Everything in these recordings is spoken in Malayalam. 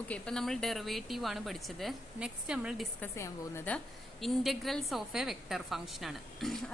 ഓക്കെ, ഇപ്പൊ നമ്മൾ ഡെറിവേറ്റീവ് ആണ് പഠിച്ചത്. നെക്സ്റ്റ് നമ്മൾ ഡിസ്കസ് ചെയ്യാൻ പോകുന്നത് integrals of A vector function ആണ്.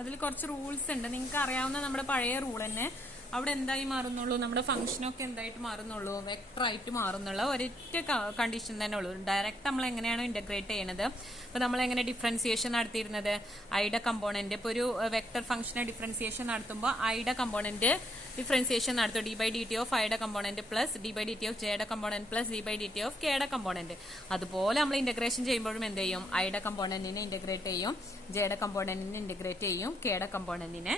അതിൽ കുറച്ച് റൂൾസ് ഉണ്ട്. നിങ്ങൾക്ക് അറിയാവുന്ന നമ്മുടെ പഴയ റൂൾ തന്നെ അവിടെ എന്തായി മാറുന്നുള്ളൂ, നമ്മുടെ ഫംഗ്ഷനൊക്കെ എന്തായിട്ട് മാറുന്നുള്ളൂ, വെക്ടർ ആയിട്ട് മാറുന്നുള്ള ഒരൊറ്റ കണ്ടീഷൻ തന്നെ ഉള്ളൂ. ഡയറക്റ്റ് നമ്മൾ എങ്ങനെയാണ് ഇന്റഗ്രേറ്റ് ചെയ്യുന്നത്, ഇപ്പൊ നമ്മൾ എങ്ങനെ ഡിഫറൻസിയേഷൻ നടത്തിയിരുന്നത്, ഐയുടെ കമ്പോണന്റ്. ഇപ്പൊ ഒരു വെക്ടർ ഫംഗ്ഷനെ ഡിഫറൻസിയേഷൻ നടത്തുമ്പോൾ ഐയുടെ കമ്പോണന്റ് ഡിഫറൻസിയേഷൻ നടത്തും. D by D T of ഐയുടെ component plus d by D T of ജെയുടെ component plus d by D T of കെയുടെ കമ്പോണന്റ്. അതുപോലെ നമ്മൾ ഇന്റഗ്രേഷൻ ചെയ്യുമ്പോഴും എന്ത് ചെയ്യും, ഐയുടെ കമ്പോണന്റിനെ ഇന്റഗ്രേറ്റ് ചെയ്യും, ജെയുടെ കമ്പോണന്റിനെ ഇന്റഗ്രേറ്റ് ചെയ്യും, കെയുടെ കമ്പോണന്റിനെ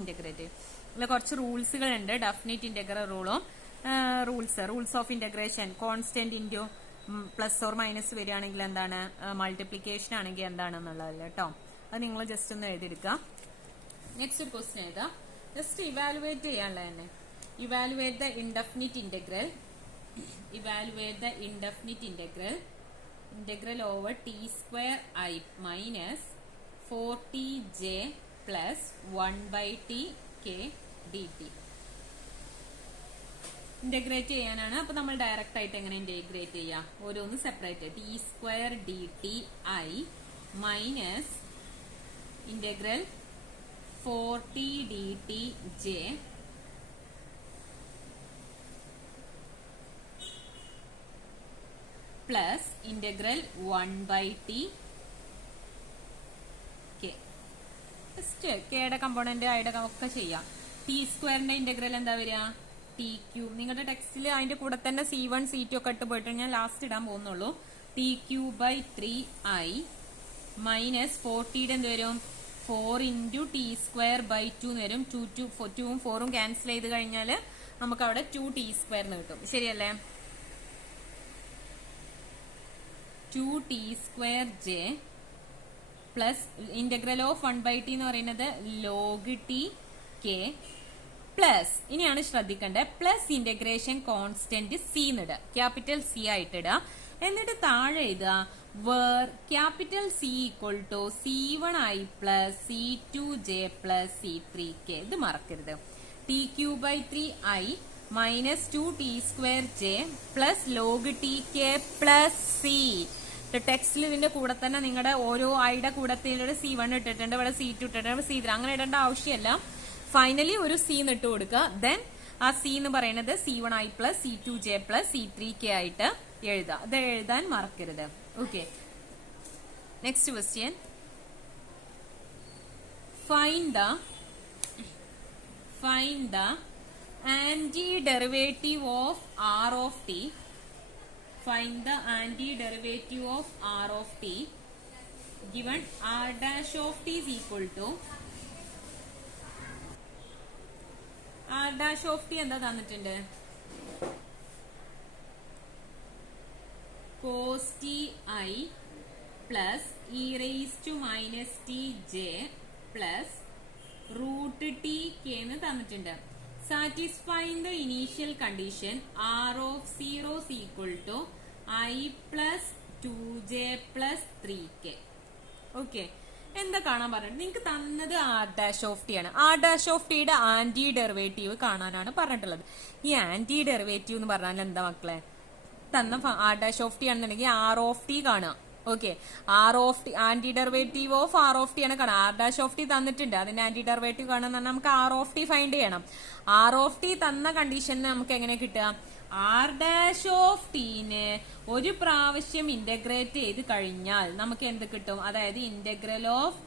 ഇന്റഗ്രേറ്റ് ചെയ്യും. ഇതിൽ കുറച്ച് റൂൾസുകൾ ഉണ്ട്. ഡെഫിനിറ്റ് ഇന്റഗ്രൽ റൂളും rules of integration, constant into plus or minus വരികയാണെങ്കിൽ എന്താണ്, മൾട്ടിപ്ലിക്കേഷൻ ആണെങ്കിൽ എന്താണെന്നുള്ളതല്ല കേട്ടോ. അത് നിങ്ങൾ ജസ്റ്റ് ഒന്ന് എഴുതിയെടുക്കുക. നെക്സ്റ്റ് ഒരു ക്വസ്റ്റ്യൻ എഴുതാം. ജസ്റ്റ് ഇവാലുവേറ്റ് ചെയ്യാനുള്ള തന്നെ. Evaluate the indefinite integral over T square I minus 4tj plus 1/t k dt. Integrate ചെയ്യാനാണ്. അപ്പൊ നമ്മൾ ഡയറക്റ്റ് ആയിട്ട് എങ്ങനെ ഇന്റഗ്രേറ്റ് ചെയ്യാം, ഓരോന്ന് separate. T square D T I minus integral 4t dt j plus integral 1/t k. Just കെയുടെ കമ്പോണന്റ് ഐയുടെ ഒക്കെ ചെയ്യാം. ടി സ്ക്വയറിന്റെ ഇന്റഗ്രൽ എന്താ വരിക, ടി ക്യൂബ്. നിങ്ങളുടെ ടെക്സ്റ്റിൽ അതിന്റെ കൂടെ തന്നെ C1 C2 ഒക്കെ ഇട്ട് പോയിട്ട് ഞാൻ ലാസ്റ്റ് ഇടാൻ പോകുന്നുള്ളൂ. T cube by 3i minus 4tയുടെ എന്ത് വരും, 4 ഇൻറ്റു ടി സ്ക്വയർ ബൈ 2 എന്ന് വരും. 2ഉം 4ഉം ക്യാൻസൽ ചെയ്ത് കഴിഞ്ഞാൽ നമുക്ക് അവിടെ 2t സ്ക്വയർന്ന് കിട്ടും. ശരിയല്ലേ? 2t square j plus integral of 1/t എന്ന് പറയുന്നത് ലോഗ് ടി കെ പ്ലസ്, ഇനിയാണ് ശ്രദ്ധിക്കേണ്ടത്, പ്ലസ് ഇന്റഗ്രേഷൻ കോൺസ്റ്റന്റ് സി എന്നിടുക, ക്യാപിറ്റൽ സി ആയിട്ട് ഇടുക. എന്നിട്ട് താഴെ എഴുതുക where capital c equal to C1i plus C2j plus C3k. ഇത് മറക്കരുത്. T cube by 3i minus 2t square j plus log t k plus c. ടെക്സ്റ്റിൽ ഇതിന്റെ കൂടെ തന്നെ നിങ്ങളുടെ ഓരോ ഐയുടെ കൂടെ C1 ഇട്ടിട്ടുണ്ട്, ഇവിടെ C2 ഇട്ടിട്ടുണ്ട്, C3 അങ്ങനെ ഇടേണ്ട ആവശ്യമല്ല. ഫൈനലി ഒരു സി ഇട്ട് കൊടുക്കുക. ദെൻ ആ സി എന്ന് പറയുന്നത് C1i plus C2j plus C3k ആയിട്ട് എഴുതുക. അത് എഴുതാൻ മറക്കരുത്. Okay, next question. Find the antiderivative of r of t. Find the antiderivative of r of t given r dash of t is equal to r dash of t എന്താ തന്നിട്ടുണ്ട്, cos t I plus e raised to minus t j plus root t k എന്ന് തന്നിട്ടുണ്ട്. Satisfying the initial condition r of 0 is equal to I plus 2j plus 3k. Okay, എന്താ കാണാൻ പറഞ്ഞിട്ട് നിങ്ങൾക്ക് തന്നത് ആർ ഡാഷ് ഓഫ് ടി ആണ്. ആർ ഡാഷ് ഓഫ് ടിയുടെ ആന്റി ഡെറിവേറ്റീവ് കാണാനാണ് പറഞ്ഞിട്ടുള്ളത്. ഈ ആന്റി ഡെറിവേറ്റീവ് എന്ന് പറഞ്ഞാൽ എന്താ മക്കളെ, തന്ന ആർ ഡാഷ് ഓഫ് ടി ആണെന്നുണ്ടെങ്കിൽ ആർ ഓഫ് ടി കാണുക. Okay, R of T anti derivative of R of T ആണ് കാണാം. ആർ ഡാഷ് ഓഫ് ടി തന്നിട്ടുണ്ട്, അതിന്റെ ആന്റി ഡെറിവേറ്റീവ് കാണാൻ നമുക്ക് ആർ ഓഫ് ടി ഫൈൻഡ് ചെയ്യണം. ആർ ഓഫ് ടി തന്ന കണ്ടീഷനിൽ നമുക്ക് എങ്ങനെ കിട്ടുക, ആർ ഡാഷ് ഓഫ് ടീനെ ഒരു പ്രാവശ്യം ഇന്റഗ്രേറ്റ് ചെയ്ത് കഴിഞ്ഞാൽ നമുക്ക് എന്ത് കിട്ടും, അതായത് integral of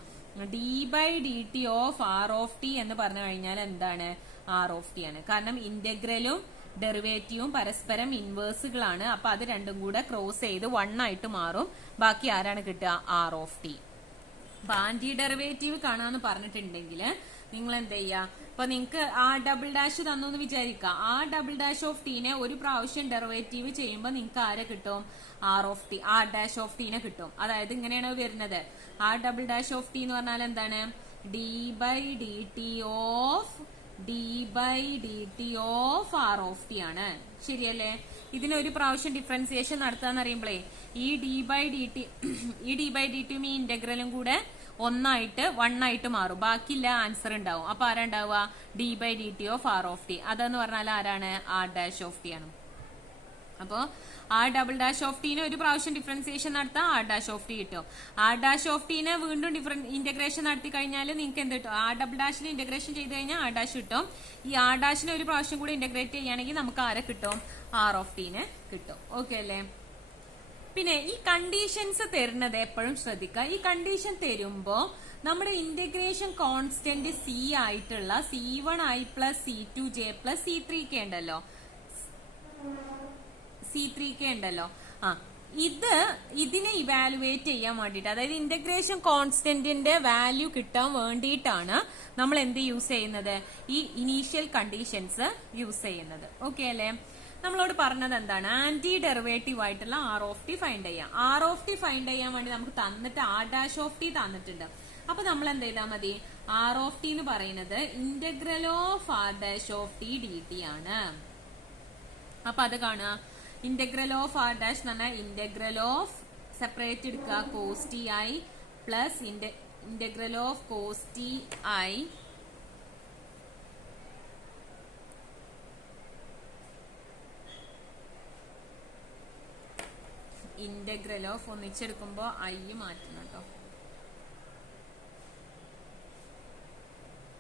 D by D T of R of T എന്ന് പറഞ്ഞു കഴിഞ്ഞാൽ എന്താണ്, ആർ ഓഫ് ടി ആണ്. കാരണം ഇന്റഗ്രലും ഡെറിവേറ്റീവും പരസ്പരം ഇൻവേഴ്സുകളാണ്. അപ്പൊ അത് രണ്ടും കൂടെ ക്രോസ് ചെയ്ത് 1 ആയിട്ട് മാറും. ബാക്കി ആരാണ് കിട്ടുക, ആർ ഓഫ് ടി. അപ്പൊ ആന്റി ഡെറിവേറ്റീവ് കാണാന്ന് പറഞ്ഞിട്ടുണ്ടെങ്കിൽ നിങ്ങൾ എന്ത് ചെയ്യാ, ഇപ്പൊ നിങ്ങൾക്ക് ആ ഡബിൾ ഡാഷ് തന്നു എന്ന് വിചാരിക്കുക. ആ ഡബിൾ ഡാഷ് ഓഫ് ടീനെ ഒരു പ്രാവശ്യം ഡെറിവേറ്റീവ് ചെയ്യുമ്പോൾ നിങ്ങൾക്ക് ആരെ കിട്ടും, R of T, r dash of ടീനെ കിട്ടും. അതായത് ഇങ്ങനെയാണ് വരുന്നത്. ആ ഡബിൾ ഡാഷ് ഓഫ് ടി എന്ന് പറഞ്ഞാൽ എന്താണ്, D by D T of R of T ആണ്. ശരിയല്ലേ? ഇതിനൊരു പ്രാവശ്യം ഡിഫറൻസിയേഷൻ നടത്താന്ന് അറിയുമ്പോഴേ ഈ ഡി ബൈ ഡി ടിയും ഈ ഇന്റഗ്രലും കൂടെ 1 ആയിട്ട് മാറും. ബാക്കിയില്ല ആൻസർ ഉണ്ടാവും. അപ്പൊ ആരാ ഉണ്ടാവുക, D by D T of R of T. അതെന്ന് പറഞ്ഞാൽ ആരാണ്, ആർ ഡാഷ് ഓഫ് ടി ആണ്. അപ്പോൾ ആർ ഡബിൾ ഡാഷ് ഓഫ് ടീനെ ഒരു പ്രാവശ്യം ഡിഫറൻസിയേഷൻ നടത്താം, ആർ ഡാഷ് ഓഫ് ടി കിട്ടും. ആർ ഡാഷ് ഓഫ് ടീനെ വീണ്ടും ഇന്റഗ്രേഷൻ നടത്തി കഴിഞ്ഞാൽ നിങ്ങൾക്ക് എന്ത് കിട്ടും? ആർ ഡബിൾ ഡാഷിൽ ഇന്റഗ്രേഷൻ ചെയ്ത് കഴിഞ്ഞാൽ ആർ ഡാഷ് കിട്ടും. ഈ ആർ ഡാഷിനെ ഒരു പ്രാവശ്യം കൂടി ഇന്റഗ്രേറ്റ് ചെയ്യുകയാണെങ്കിൽ നമുക്ക് ആരെ കിട്ടും? ആർ ഓഫ് ടീനെ കിട്ടും. ഓക്കെ അല്ലേ? പിന്നെ ഈ കണ്ടീഷൻസ് തരുന്നത് എപ്പോഴും ശ്രദ്ധിക്കുക. ഈ കണ്ടീഷൻ തരുമ്പോ നമ്മുടെ ഇന്റഗ്രേഷൻ കോൺസ്റ്റന്റ് സി ആയിട്ടുള്ള C1i plus C2j plus C3k ഉണ്ടല്ലോ, C3k ഉണ്ടല്ലോ, ഇതിനെ ഇവാലുവേറ്റ് ചെയ്യാൻ വേണ്ടിയിട്ട്, അതായത് ഇന്റഗ്രേഷൻ കോൺസ്റ്റന്റിന്റെ വാല്യൂ കിട്ടാൻ വേണ്ടിയിട്ടാണ് നമ്മൾ എന്ത് യൂസ് ചെയ്യുന്നത്? ഈ ഇനീഷ്യൽ കണ്ടീഷൻസ് യൂസ് ചെയ്യുന്നത്. ഓക്കെ അല്ലേ? നമ്മളോട് പറഞ്ഞത് എന്താണ്? ആന്റി ഡെറിവേറ്റീവ് ആയിട്ടുള്ള ആർ ഓഫ് ടി ഫൈൻഡ് ചെയ്യാം. ആർ ഓഫ് ടി ഫൈൻഡ് ചെയ്യാൻ വേണ്ടി നമുക്ക് തന്നിട്ട് ആർ ഡാഷ് ഓഫ് ടി തന്നിട്ടുണ്ട്. അപ്പൊ നമ്മൾ എന്ത് ചെയ്താൽ മതി? ആർ ഓഫ് ടി എന്ന് പറയുന്നത് integral of R dash of T D T ആണ്. അപ്പൊ അത് കാണുക. ഇന്റഗ്രൽ ഓഫ് ആർ ഡാഷ് എന്ന് പറഞ്ഞാൽ ഇന്റഗ്രൽ ഓഫ് സെപ്പറേറ്റ് എടുക്കുക cos T I plus integral of cos T I integral of ഒന്നിച്ചെടുക്കുമ്പോ ഐ മാറ്റണം കേട്ടോ.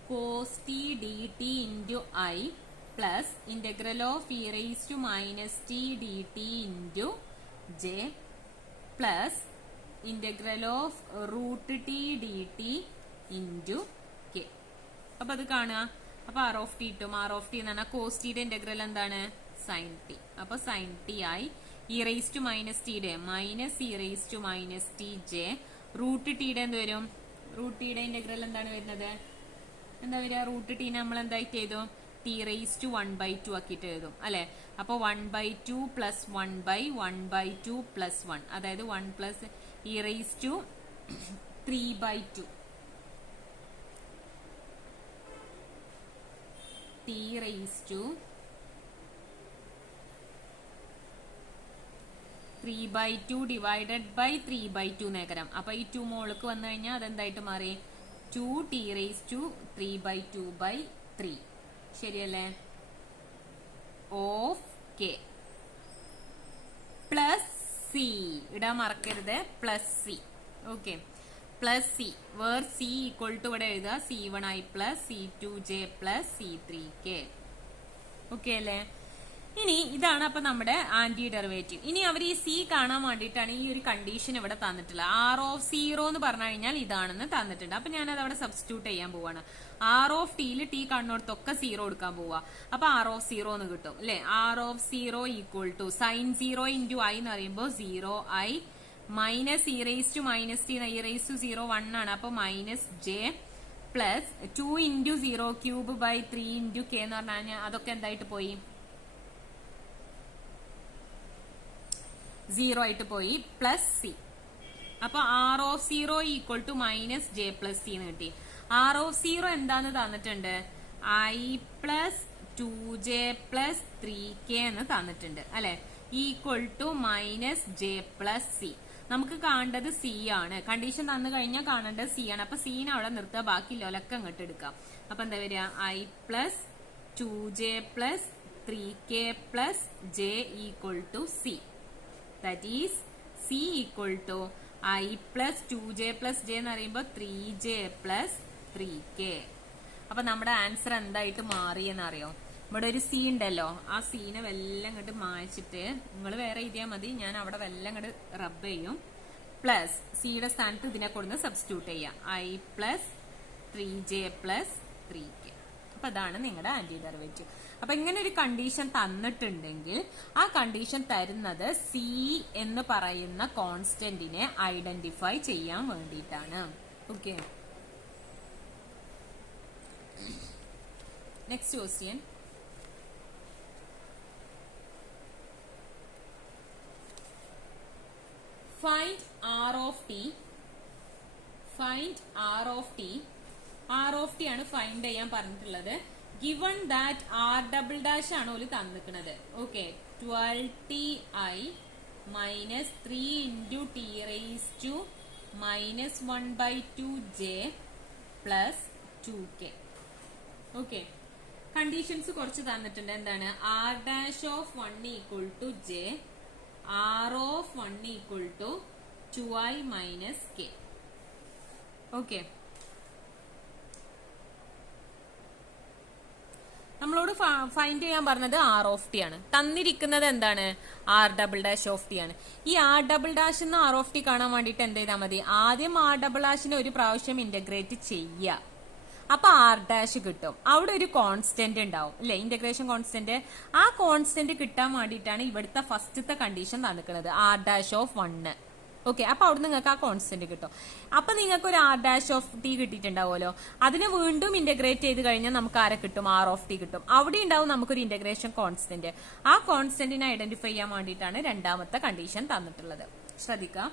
Cos T D T into I plus integral of E raise to minus T D T into J plus integral of root T D T into K. അപ്പൊ അത് കാണുക. അപ്പൊ ആർ ഓഫ് ടി കിട്ടും. ആർ ഓഫ് ടി എന്ന് പറഞ്ഞാൽ കോസ് ടിയുടെ ഇന്റഗ്രൽ എന്താണ്? Sine T. അപ്പൊ സൈൻ ടി ആയി ഇ റൈസ് ടു മൈനസ് ടിയുടെ minus E raise to minus T J root ടിയുടെ എന്ത് വരും? റൂട്ട് ടിയുടെ ഇന്റഗ്രൽ എന്താണ് വരുന്നത്? എന്താ വരിക? റൂട്ട് ടീനെ നമ്മൾ എന്തായിട്ട് ചെയ്തു? ടി റൈസ് ടു 1/2 ആക്കിയിട്ട് എഴുതും അല്ലെ? അപ്പൊ 1/2 പ്ലസ് 1/1/2 പ്ലസ് 1, അതായത് 1 plus e raise to 3/2 T raise to 3/2 divided by 3/2 നേകരം. അപ്പൊ ഈ 2 മോൾക്ക് വന്നു കഴിഞ്ഞാൽ അതെന്തായിട്ട് മാറി? 2t raise to 3/2/3. ശരിയല്ലേ? ഓഫ് കെ പ്ലസ് സി ഇടാൻ മറക്കരുത്. Plus C. Okay, plus C where C equal to ഇവിടെ എഴുതുക C1i plus C2j plus C3k. Okay അല്ലേ? ഇനി ഇതാണ് അപ്പൊ നമ്മുടെ ആന്റി ഡെറിവേറ്റീവ്. ഇനി അവർ ഈ സി കാണാൻ വേണ്ടിയിട്ടാണ് ഈ ഒരു കണ്ടീഷൻ ഇവിടെ തന്നിട്ടുള്ളത്. ആർ ഓഫ് 0 എന്ന് പറഞ്ഞു കഴിഞ്ഞാൽ ഇതാണെന്ന് തന്നിട്ടുണ്ട്. അപ്പൊ ഞാനത് അവിടെ സബ്സ്റ്റിറ്റ്യൂട്ട് ചെയ്യാൻ പോവാണ്. ആർ ഓഫ് ടിയിൽ ടി കണ്ണോടത്തൊക്കെ 0 എടുക്കാൻ പോവാ. അപ്പൊ ആർ ഓഫ് 0 എന്ന് കിട്ടും അല്ലെ? R of 0 equal to sine 0 into I എന്ന് പറയുമ്പോൾ 0i minus E raise to minus T. E raise to 0 1 ആണ്. അപ്പൊ minus J plus 2 into 0 cube by 3 into K എന്ന് പറഞ്ഞാൽ അതൊക്കെ എന്തായിട്ട് പോയി? 0 ആയിട്ട് പോയി. Plus C. അപ്പൊ R of 0 equal to minus J plus C എന്ന് കിട്ടി. ആർ ഓഫ് 0 എന്താന്ന് തന്നിട്ടുണ്ട്? I plus 2j plus 3k എന്ന് തന്നിട്ടുണ്ട് അല്ലെ? Equal to minus J plus C. നമുക്ക് കാണേണ്ടത് സി ആണ്. കണ്ടീഷൻ തന്നു കഴിഞ്ഞാൽ കാണേണ്ടത് സി ആണ്. അപ്പൊ സീനെ അവിടെ നിർത്തുക, ബാക്കി ലൊലക്കം അങ്ങോട്ട് എടുക്കാം. അപ്പൊ എന്താ വരിക? I plus 2j plus 3k plus j equal to C. That is C equal to I plus 2j plus j എന്ന് പറയുമ്പോൾ 3j plus 3k. അപ്പൊ നമ്മുടെ ആൻസർ എന്തായിട്ട് മാറി എന്നറിയോ? ഇവിടെ ഒരു സി ഉണ്ടല്ലോ, ആ സീനെ വെല്ലം ഇങ്ങോട്ട് മായ്ച്ചിട്ട് നിങ്ങൾ വേറെ എഴുതിയാൽ മതി, ഞാൻ അവിടെ വെല്ലം ഇങ്ങോട്ട് റബ്ബ് ചെയ്യും. പ്ലസ് സിയുടെ സ്ഥാനത്ത് ഇതിനെ കൊടുന്ന് സബ്സ്റ്റിറ്റ്യൂട്ട് ചെയ്യാം. I plus 3j plus 3k. അപ്പൊ അതാണ് നിങ്ങളുടെ ആന്റി ഡെറിവേറ്റീവ്. അപ്പൊ ഇങ്ങനെ ഒരു കണ്ടീഷൻ തന്നിട്ടുണ്ടെങ്കിൽ ആ കണ്ടീഷൻ തരുന്നത് സി എന്ന് പറയുന്ന കോൺസ്റ്റന്റിനെ ഐഡന്റിഫൈ ചെയ്യാൻ വേണ്ടിയിട്ടാണ്. Okay, next question. Find R of T. Find R of T. R of T ആണ് ഫൈൻഡ് ചെയ്യാൻ പറഞ്ഞിട്ടുള്ളത്. Given that R double dash ആണ് ഓല് തന്നിക്കുന്നത്. Okay, 12ti minus 3 into T raise to minus 1/2j plus 2k. Okay, conditions കുറച്ച് തന്നിട്ടുണ്ട്. എന്താണ്? R dash of 1 equal to J, R of 1 equal to 2i minus K. Okay, നമ്മളോട് ഫൈൻഡ് ചെയ്യാൻ പറഞ്ഞത് ആർ ഓഫ് ടി ആണ്. തന്നിരിക്കുന്നത് എന്താണ്? R double dash of T ആണ്. ഈ ആർ ഡബിൾ ഡാഷ് എന്ന് ആർ ഓഫ് ടി കാണാൻ വേണ്ടിട്ട് എന്ത് ചെയ്താൽ മതി? ആദ്യം ആർ ഡബിൾ ഡാഷിനെ ഒരു പ്രാവശ്യം ഇന്റഗ്രേറ്റ് ചെയ്യുക. അപ്പൊ ആർ ഡാഷ് കിട്ടും. അവിടെ ഒരു കോൺസ്റ്റന്റ് ഉണ്ടാവും അല്ലെ, ഇന്റഗ്രേഷൻ കോൺസ്റ്റന്റ്. ആ കോൺസ്റ്റന്റ് കിട്ടാൻ വേണ്ടിയിട്ടാണ് ഇവിടുത്തെ ഫസ്റ്റത്തെ കണ്ടീഷൻ തന്നിക്കുന്നത്, ആർ ഡാഷ് ഓഫ് 1. ഓക്കെ, അപ്പൊ അവിടെ നിങ്ങൾക്ക് ആ കോൺസ്റ്റന്റ് കിട്ടും. അപ്പൊ നിങ്ങൾക്ക് ഒരു ആർ ഡാഷ് ഓഫ് ടി കിട്ടിയിട്ടുണ്ടാവുമല്ലോ. അതിനെ വീണ്ടും ഇന്റഗ്രേറ്റ് ചെയ്ത് കഴിഞ്ഞാൽ നമുക്ക് ആരെ കിട്ടും? ആർ ഓഫ് ടി കിട്ടും. അവിടെ ഉണ്ടാവും നമുക്കൊരു ഇന്റഗ്രേഷൻ കോൺസ്റ്റന്റ്. ആ കോൺസ്റ്റന്റിനെ ഐഡന്റിഫൈ ചെയ്യാൻ വേണ്ടിയിട്ടാണ് രണ്ടാമത്തെ കണ്ടീഷൻ തന്നിട്ടുള്ളത്. ശ്രദ്ധിക്കുക,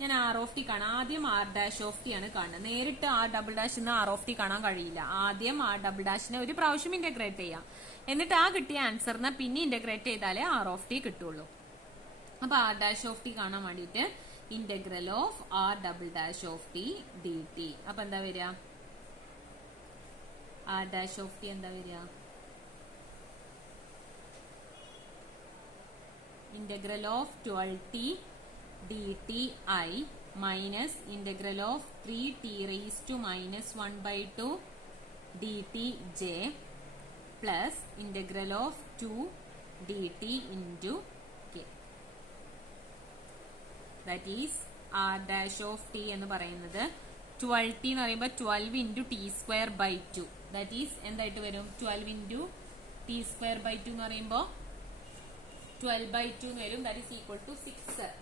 ഞാൻ ആർ ഓഫ് ടി കാണാം. ആദ്യം ആർ ഡാഷ് ഓഫ് ടി ആണ് കാണുന്നത്. നേരിട്ട് ആർ ഡബിൾ ഡാഷ് എന്ന് ആർ ഓഫ് ടി കാണാൻ കഴിയില്ല. ആദ്യം ആർ ഡബിൾ ഡാഷിനെ ഒരു പ്രാവശ്യം ഇന്റഗ്രേറ്റ് ചെയ്യാം. എന്നിട്ട് ആ കിട്ടിയ ആൻസറിനെ പിന്നെ ഇന്റഗ്രേറ്റ് ചെയ്താലേ ആർ ഓഫ് ടി കിട്ടുള്ളൂ. അപ്പൊ ആർ ഡാഷ് ഓഫ് ടി കാണാൻ വേണ്ടിയിട്ട് integral of R double dash of T D T. അപ്പൊ എന്താ വരിക? ആർ ഡാഷ് ഓഫ് ടി എന്താ വരിക? Integral of 12t dt I minus integral of 3t raised to minus 1 by 2 dt j plus integral of 2 dt into k. That is r dash of t എന്ന് പറയുന്നത് 12t എന്ന് പറയുമ്പോൾ 12 into t square by 2. That is എന്തായിട്ട് വരും? 12 into t square by 2 എന്ന് പറയുമ്പോൾ 12 by 2 എന്ന് വരും. That is equal to 6.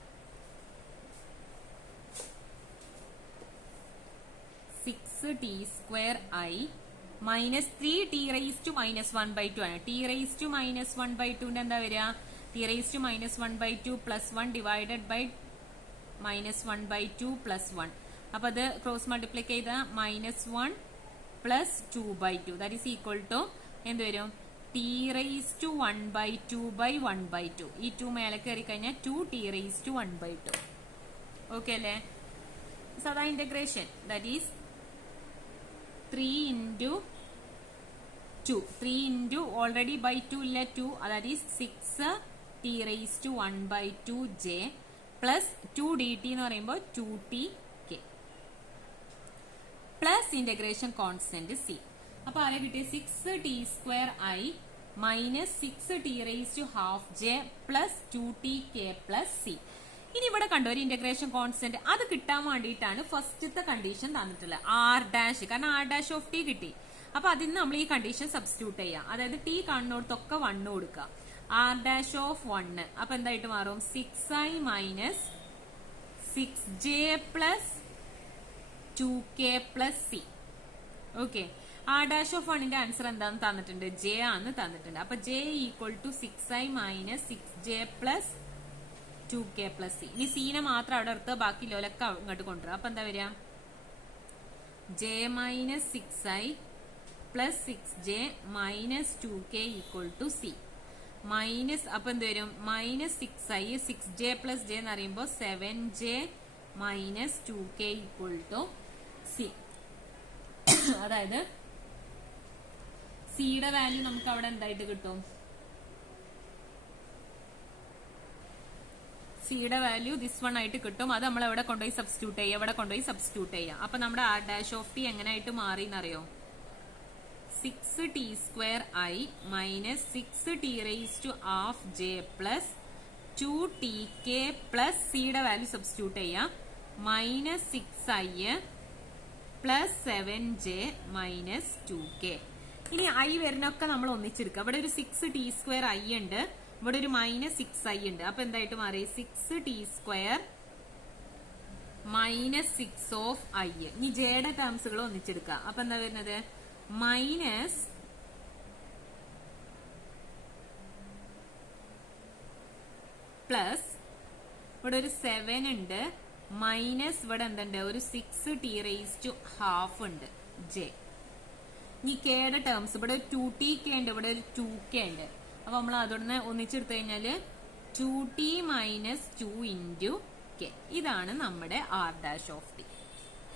6t square I minus 3t raised to minus 1 by 2 ആണ്. t raised to minus 1 by 2 എന്താ വരിക? t raised to minus 1 by 2 plus 1 divided by minus 1 by 2 plus 1. അപ്പൊ അത് ക്രോസ് മൾട്ടിപ്ലൈ ചെയ്ത minus 1 plus 2 by 2. That is equal to എന്ത് വരും? t raised to 1 by 2 by 1 by 2. ഈ 2 മേലെ കയറി കഴിഞ്ഞാൽ 2t raised to 1 by 2. Okay അല്ലേ? സദാ integration. That is 3 into 2. 3 into already by 2 ഇല്ല 2. that is 6t raised to 1 by 2j plus 2 dt എന്ന് പറയുമ്പോൾ 2tk plus integration constant c. അപ്പൊ ആരെ കിട്ടിയ? 6t square I minus 6t raised to half j plus 2tk plus c. ഇനി ഇവിടെ കണ്ടോ ഒരു ഇന്റഗ്രേഷൻ കോൺസ്റ്റന്റ്. അത് കിട്ടാൻ വേണ്ടിയിട്ടാണ് ഫസ്റ്റത്തെ കണ്ടീഷൻ തന്നിട്ടുള്ളത്, ആർ ഡാഷ്. കാരണം ആർ ഡാഷ് ഓഫ് ടി കിട്ടി. അപ്പൊ അതിന് നമ്മൾ ഈ കണ്ടീഷൻ സബ്സ്റ്റിറ്റ്യൂട്ട് ചെയ്യാം. അതായത് ടി കാണുന്നോടത്തൊക്കെ 1 കൊടുക്കുക. ആർ ഡാഷ് ഓഫ് 1 അപ്പൊ എന്തായിട്ട് മാറും? 6i minus 6j plus 2k plus c. Okay, R dash of 1ന്റെ ആൻസർ എന്താന്ന് തന്നിട്ടുണ്ട്? ജെ ആണ് തന്നിട്ടുണ്ട്. അപ്പൊ J equal to 6i minus 6j plus 2k plus c. ഇനി സീനെ മാത്രം അവിടെ എടുത്ത് ബാക്കി ലോലൊക്കെ ഇങ്ങോട്ട് കൊണ്ടുവരാം. അപ്പൊ എന്താ വരിക? j minus 6i plus 6j minus 2k equal to c. Minus അപ്പൊ എന്ത് വരും? Minus 6i 6j plus j എന്ന് പറയുമ്പോൾ 7j minus 2k equal to c. അതായത് സിയുടെ വാല്യൂ നമുക്ക് അവിടെ എന്തായിട്ട് കിട്ടും? സിയുടെ വാല്യൂ ദിസ് വൺ ആയിട്ട് കിട്ടും. അത് നമ്മൾ എവിടെ കൊണ്ടുപോയി സബ്സ്റ്റിറ്റ്യൂട്ട് ചെയ്യുക? എവിടെ കൊണ്ടുപോയി സബ്സ്റ്റിറ്റ്യൂട്ട് ചെയ്യാം. അപ്പൊ നമ്മുടെ ആർ ഡാഷ് ഓഫ് ടി എങ്ങനെയായിട്ട് മാറി എന്നറിയോ? 6t square I minus 6t raised to half j plus 2tk plus സിയുടെ വാല്യൂ സബ്സ്റ്റിറ്റ്യൂട്ട് ചെയ്യാം. Minus 6i plus 7j minus 2k. ഇനി ഐ വരുന്നൊക്കെ നമ്മൾ ഒന്നിച്ചെടുക്കുക. ഇവിടെ ഒരു 6t square I ഉണ്ട്, ഇവിടെ ഒരു മൈനസ് 6i ഉണ്ട്. അപ്പൊ എന്തായിട്ട് മാറി? 6t square minus 6 of i. ഇനി ജെയുടെ ടേംസുകൾ ഒന്നിച്ചെടുക്കുക. അപ്പൊ എന്താ വരുന്നത്? മൈനസ് പ്ലസ് ഇവിടെ ഒരു 7 ഉണ്ട്, മൈനസ് ഇവിടെ എന്തുണ്ട്? ഒരു 6t റേസ് ടു ഹാഫ് ഉണ്ട് ജെ. ഇനി കെയുടെ ടേംസ് ഇവിടെ ഒരു 2tk ഉണ്ട്, ഇവിടെ ഒരു 2k ഉണ്ട്. അപ്പൊ നമ്മൾ അതോടനെ ഒന്നിച്ചെടുത്തു കഴിഞ്ഞാല് 2t മൈനസ് 2 ഇൻറ്റു k. ഇതാണ് നമ്മുടെ R dash of T.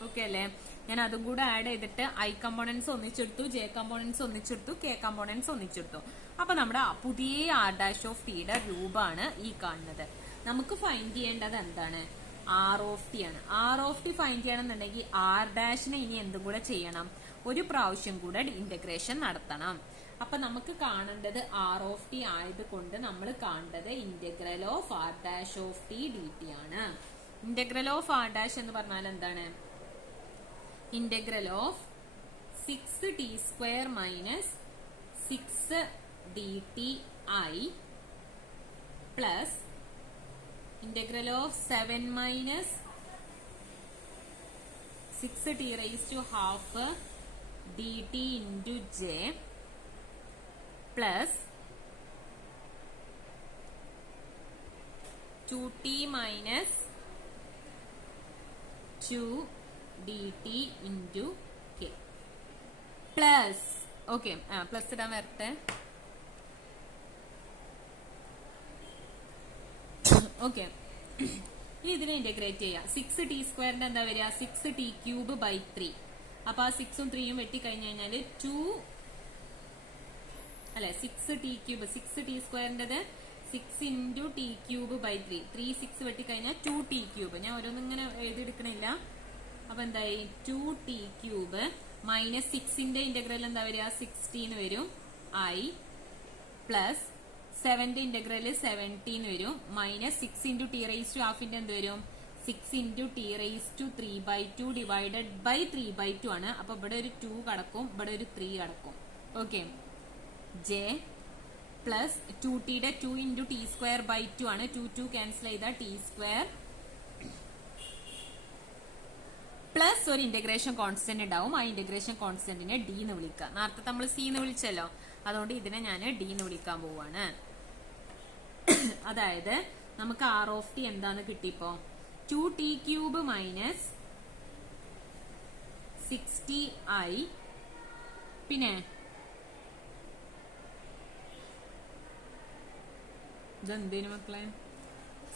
Okay അല്ലേ? ഞാൻ അതും കൂടെ ആഡ് ചെയ്തിട്ട് ഐ കമ്പോണൻസ് ഒന്നിച്ചെടുത്തു, ജെ കമ്പോണൻസ് ഒന്നിച്ചെടുത്തു, കെ കമ്പോണൻസ് ഒന്നിച്ചെടുത്തു. അപ്പൊ നമ്മുടെ പുതിയ ആർ ഡാഷ് ഓഫ് ടിയുടെ രൂപമാണ് ഈ കാണുന്നത്. നമുക്ക് ഫൈൻഡ് ചെയ്യേണ്ടത് എന്താണ്? ആർ ഓഫ് ടി ആണ്. ആർ ഓഫ് ടി ഫൈൻഡ് ചെയ്യണമെന്നുണ്ടെങ്കിൽ ആർ ഡാഷിനെ ഇനി എന്തും കൂടെ ചെയ്യണം? ഒരു പ്രാവശ്യം കൂടെ ഇന്റഗ്രേഷൻ നടത്തണം. അപ്പൊ നമുക്ക് കാണേണ്ടത് ആർ ഓഫ് ടി ആയതുകൊണ്ട് നമ്മൾ കാണേണ്ടത് integral of R dash of T D T ആണ്. ഇന്റഗ്രൽ ഓഫ് ആർ ഡാഷ് എന്ന് പറഞ്ഞാൽ എന്താണ്? Integral of 6t square minus 6 dt I plus integral of 7 minus 6t raise to half dt into j plus 2t minus 2 dt into k plus okay plus ഇടാൻ വരട്ടെ. ഓക്കെ, ഇനി ഇതിനെ ഇന്റഗ്രേറ്റ് ചെയ്യാം. 6t സ്ക്വയറിന്റെ എന്താ വരിക? 6t cube by 3. അപ്പൊ ആ 6ഉം 3ഉം വെട്ടി കഴിഞ്ഞു കഴിഞ്ഞാല് 2 അല്ലെ 6t ക്യൂബ് 6t സ്ക്വയറിന്റെത് 6 ഇൻറ്റു ടി ക്യൂബ് ബൈ 3. 3 6 വെട്ടി കഴിഞ്ഞാൽ 2t ക്യൂബ്. ഞാൻ ഓരോന്നും ഇങ്ങനെ എഴുതിയെടുക്കണില്ല. അപ്പൊ എന്തായി? 2t ക്യൂബ് മൈനസ് 6ന്റെ ഇന്റഗ്രൽ എന്താ വരിക? 16 വരും I പ്ലസ് 7ന്റെ ഇന്റഗ്രൽ 17 വരും minus 6 into T raise to ഹാഫിന്റെ എന്ത് വരും? 6 into T raise to 3/2 divided by 3/2 ആണ്. അപ്പൊ ഇവിടെ ഒരു 2 കടക്കും, ഇവിടെ ഒരു 3 കടക്കും. ഓക്കെ, ജെ പ്ലസ് 2tയുടെ 2 ഇൻറ്റു ടി സ്ക്വയർ ബൈ 2 ആണ്. 2 ക്യാൻസൽ ചെയ്ത ടി സ്ക്വയർ പ്ലസ് ഒരു ഇന്റഗ്രേഷൻ കോൺസ്റ്റന്റ് ഉണ്ടാവും. ആ ഇന്റഗ്രേഷൻ കോൺസ്റ്റന്റിനെ ഡി എന്ന് വിളിക്കുക. നേരത്തെ നമ്മൾ സി എന്ന് വിളിച്ചല്ലോ, അതുകൊണ്ട് ഇതിനെ ഞാൻ ഡി എന്ന് വിളിക്കാൻ പോവാണ്. അതായത് നമുക്ക് ആർ ഓഫ് ടി എന്താന്ന് കിട്ടിയപ്പോ 2t ക്യൂബ് മൈനസ് 60i പിന്നെ ഇതെന്തേനു മക്കളെ?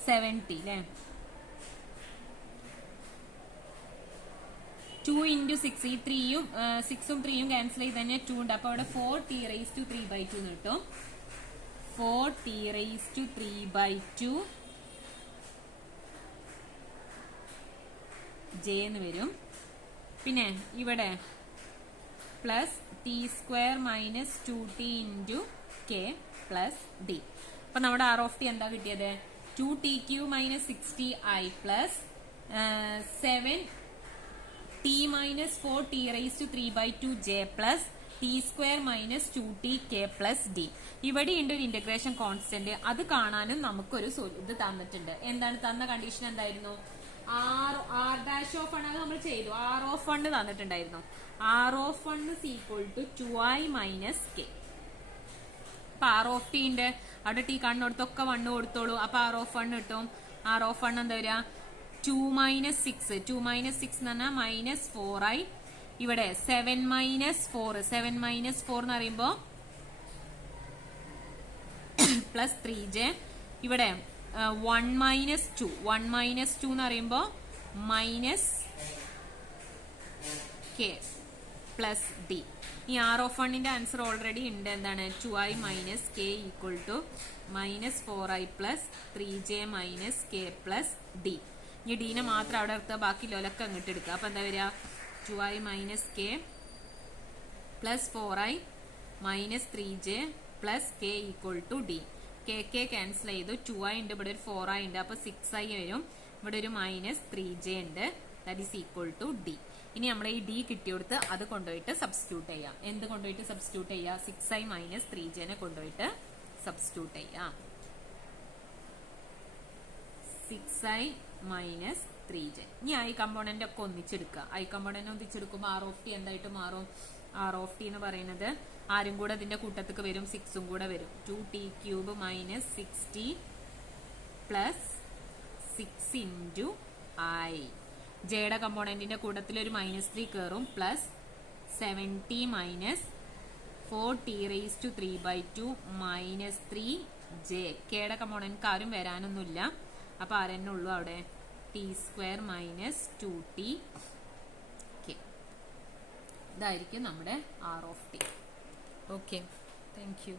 70 അല്ലേ? 2 ഇൻറ്റു 6, ഈ 3യും 6ഉം 3യും ക്യാൻസൽ ചെയ്ത് തന്നെ 2 ഉണ്ട്. അപ്പൊ അവിടെ 4t റൈസ് ടു 3/2 എന്ന് കിട്ടും. 4t റൈസ് ടു 3/2 ജെ എന്ന് വരും. പിന്നെ ഇവിടെ plus T square minus 2t into K plus D. അപ്പൊ നമ്മുടെ ആർ ഓഫ് ടി എന്താ കിട്ടിയത്? 2t cube minus 60i plus 7t minus 4t raise to 3/2 J plus T square minus 2t K plus D. ഇവിടെ ഉണ്ട് ഒരു ഇന്റഗ്രേഷൻ കോൺസ്റ്റന്റ്. അത് കാണാനും നമുക്കൊരു ഇത് തന്നിട്ടുണ്ട്. എന്താണ് തന്ന കണ്ടീഷൻ? എന്തായിരുന്നു? ആർ ഡാഷ് ഓഫ് 1 അത് നമ്മൾ ചെയ്തു. ആർ ഓഫ് 1 തന്നിട്ടുണ്ടായിരുന്നു. R of 1 is equal to 2i minus K. അപ്പൊ ആർ ഓഫ് ടി ഉണ്ട് അവിടെ ടി കണ്ണോടത്തൊക്കെ 1 കൊടുത്തോളൂ. അപ്പൊ ആർ ഓഫ് 1 കിട്ടും. ആർ ഓഫ് 1 എന്താ വരിക? 2 മൈനസ് 6. 2 മൈനസ് 6 എന്ന് പറഞ്ഞാൽ മൈനസ് 4i. ഇവിടെ 7 മൈനസ് 4. 7 മൈനസ് 4 എന്ന് പറയുമ്പോ പ്ലസ് 3j. ഇവിടെ 1 മൈനസ് 2. 1 മൈനസ് 2 എന്ന് പറയുമ്പോ മൈനസ് കെ പ്ലസ് ഡി. ഈ ആർ ഓഫ് 1ന്റെ ആൻസർ ഓൾറെഡി ഉണ്ട്. എന്താണ്? 2i minus K equal to minus 4i plus 3j minus K plus D. ഈ ഡീനെ മാത്രം അവിടെ എടുക്കുക, ബാക്കി ലോലൊക്കെ അങ്ങോട്ട് എടുക്കുക. അപ്പൊ എന്താ വരിക? 2i minus K plus 4i minus 3j plus K equal to D. K cancel ചെയ്തു. 2i ഉണ്ട്, ഇവിടെ ഒരു 4i ഉണ്ട്. അപ്പൊ 6i വരും. ഇവിടെ ഒരു മൈനസ് 3j ഉണ്ട്. That is equal to D. ഇനി നമ്മൾ ഈ ഡി കിട്ടിയെടുത്ത് അത് കൊണ്ടുപോയിട്ട് സബ്സ്റ്റിറ്റ്യൂട്ട് ചെയ്യാം. എന്ത് കൊണ്ടുപോയിട്ട് സബ്സ്റ്റിറ്റ്യൂട്ട് ചെയ്യാം? 6i മൈനസ് 3jനെ കൊണ്ടുപോയിട്ട് സബ്സ്റ്റിറ്റ്യൂട്ട് ചെയ്യാം. 6i minus 3j. ഇനി ഐ കമ്പോണന്റ് ഒക്കെ ഒന്നിച്ചെടുക്കുക. ഐ കമ്പോണന്റ് ഒന്നിച്ചെടുക്കുമ്പോൾ ആർ ഓഫ് ടി എന്തായിട്ട് മാറും? ആർ ഓഫ് ടി എന്ന് പറയുന്നത് ആരും കൂടെ അതിന്റെ കൂട്ടത്തേക്ക് വരും, 6ഉം കൂടെ വരും. 2t cube minus 60 plus 6 into I. ജെയുടെ കമ്പോണന്റിന്റെ കൂട്ടത്തിൽ ഒരു -3 കയറും. Plus 70 minus 4t raise to 3/2 minus 3j. കെയുടെ കമ്പോണന്റ് ആരും വരാനൊന്നുമില്ല. അപ്പൊ ആരെന്നെ ഉള്ളൂ അവിടെ? T square minus 2t K. ഇതായിരിക്കും നമ്മുടെ R of T. Okay, thank U.